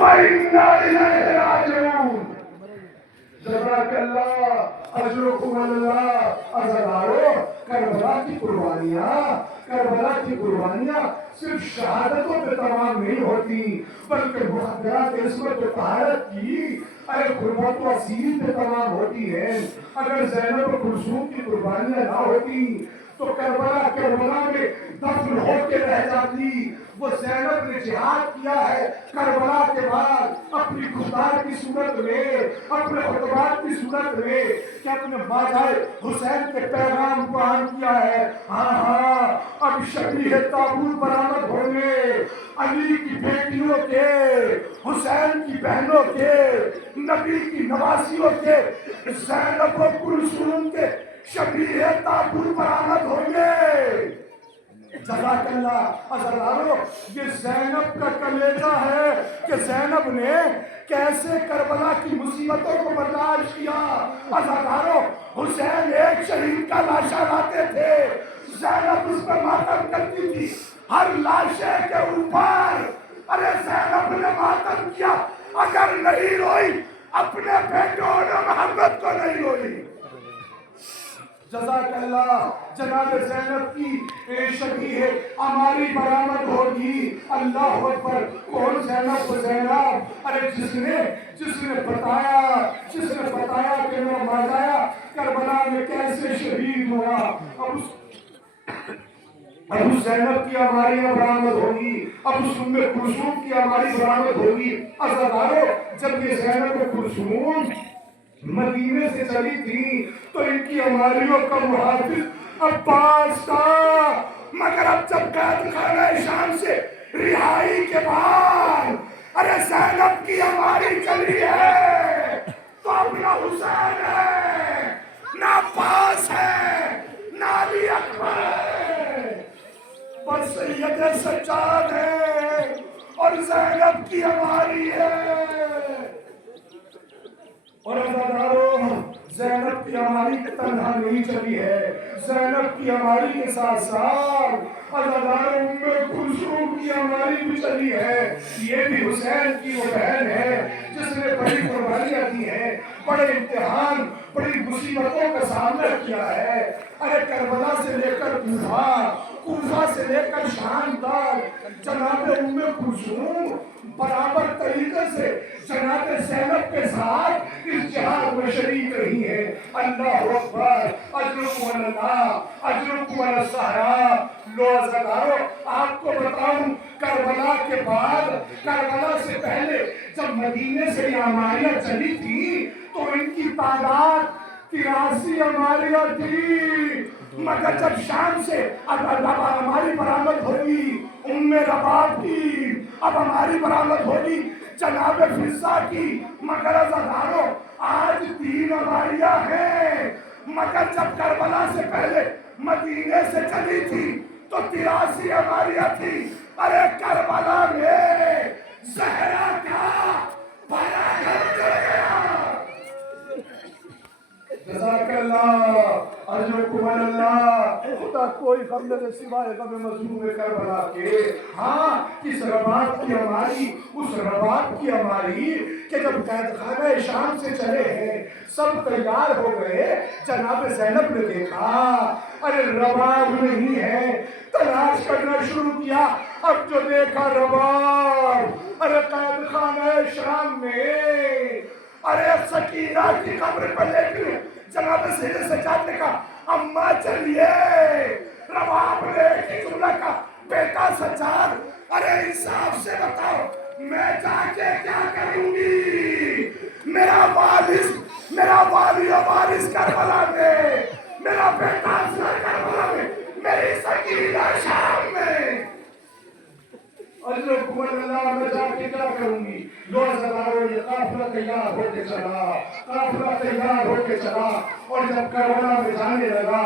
وَإِنَّا إِلَيْهِ رَاجِعُونَ. جزاک اللہ اجرکم اللہ. عزیزانو، کربلا کی قربانیاں صرف شہادتوں پہ تمام نہیں ہوتی، بلکہ مخدرات عصمت و طہارت کی قربت و اصیل پہ تمام ہوتی ہیں. اگر زینب و کلثوم کی قربانیاں نہ ہوتی تو کربلا میں دفن ہو کے رہ جاتی. وہ زینب نے جہاد کیا ہے کربلا کے بعد اپنی گفتار کی صورت میں، اپنے خطبات کی صورت میں، کہ اپنے ماجائے حسین کے پیغام کو عام کیا ہے. ہاں اب شبیہ تابوت برآمد ہوں گے، علی کی بیٹیوں کے، حسین کی بہنوں کے، نبی کی نواسیوں کے، زینب و کلثوم کے شبیہ تابوت برآمد ہوں گے. جزاک اللہ. عزیزانو، یہ زینب کا کلیجہ ہے کہ زینب نے کیسے کربلا کی مصیبتوں کو برداشت کیا. عزیزانو، حسین ایک شہید کا لاشا لاتے تھے، زینب اس پر ماتم کرتی تھی ہر لاشے کے اوپر. ارے زینب نے ماتم کیا، اگر نہیں روئی اپنے بیٹوں نے محمد کو نہیں روئی. جزاک اللہ. جناب زینب کی شبیہ ہماری برآمد ہوگی. اللہ اکبر. کون زینب و زینب؟ ارے جس نے بتایا کہ میرا ماجایا کربلا میں کیسے شہید ہوا. اب اس زینب کی ہماری برآمد ہوگی، اب اس ام کلثوم کی ہماری برآمد ہوگی. عزیزانو، جب یہ زینب و کلثوم مدینے سے چلی تھی تو ان کی ہماریوں کا محافظ عباس تھا. مگر اب جب قید خانہ شام سے رہائی کے بعد ارے زینب کی ہماری چلی ہے تو اپنا حسین ہے، نہ عباس ہے، نہ علی اکبر ہے، بس سید سجاد ہے اور زینب کی ہماری ہے. اور عزیزانو، زینب کی ہماری تنہا نہیں چلی ہے، زینب کی ہماری کے ساتھ ساتھ عزیزانو ام کلثوم کی ہماری بھی چلی ہے. یہ بھی حسین کی وہ بہن ہے جس نے بڑی قربانیاں دی ہیں، بڑے امتحان، بڑی مصیبتوں کا سامنا کیا ہے. ارے کربلا سے لے کر کوفہ سے لے کر شام تک جناب ام کلثوم برابر طریقے سے جناب زینب کے ساتھ اس جہاد میں شریک رہی ہے. اللہ اکبر. اجرکم اللہ، اجرکم الصحرا. لو عزیزانو، آپ کو بتاؤں کربلا کے بعد، کربلا سے پہلے جب مدینے سے یہ ہماریاں چلی تھی تو ان کی تعداد 83 ہماریاں تھی. مگر جب شام سے اب ہماری برآمد ہوگی ام رباب کی، اب ہماری برآمد ہوگی جناب فضہ کی. مگر عزیزانو، آج 3 ہماریاں ہیں. مگر جب کربلا سے پہلے مدینے سے چلی تھی تو 83 ہماریاں تھی. ارے کربلا میں زہرا کا بڑا گھر چل گیا. جزاک اللہ. اجرکم اللہ. خدا کوئی غم نہ سوائے غم مظلوم کربلا کے. ہاں، اس رباط کی ہماری، اس رباط کی ہماری کہ جب قید خانہ شام سے چلے ہیں، سب تیار ہو گئے. جناب زینب نے دیکھا ارے رباب نہیں ہے، تلاش کرنا شروع کیا. اب جو دیکھا رباب ارے قید خانہ شام میں، ارے سکینہ کی قبر پر لے کر جناب سید سجاد نے کہا اماں چلیے. رباب نے ایک جملہ کا بیٹا سجاد، ارے انصاف سے بتاؤ میں جا کے کیا کروں گی؟ میرا والی و وارث کربلا میں، میرا بیٹا اصغر کربلا میں، میری سکینہ شام میں. اجرکم اللہ. میں جا کے کیا کروں گی؟ لو عزیزانو، یہ قافلہ تیار ہو کے چلا، قافلہ تیار ہو کے چلا. اور جب کربلا میں جانے لگا،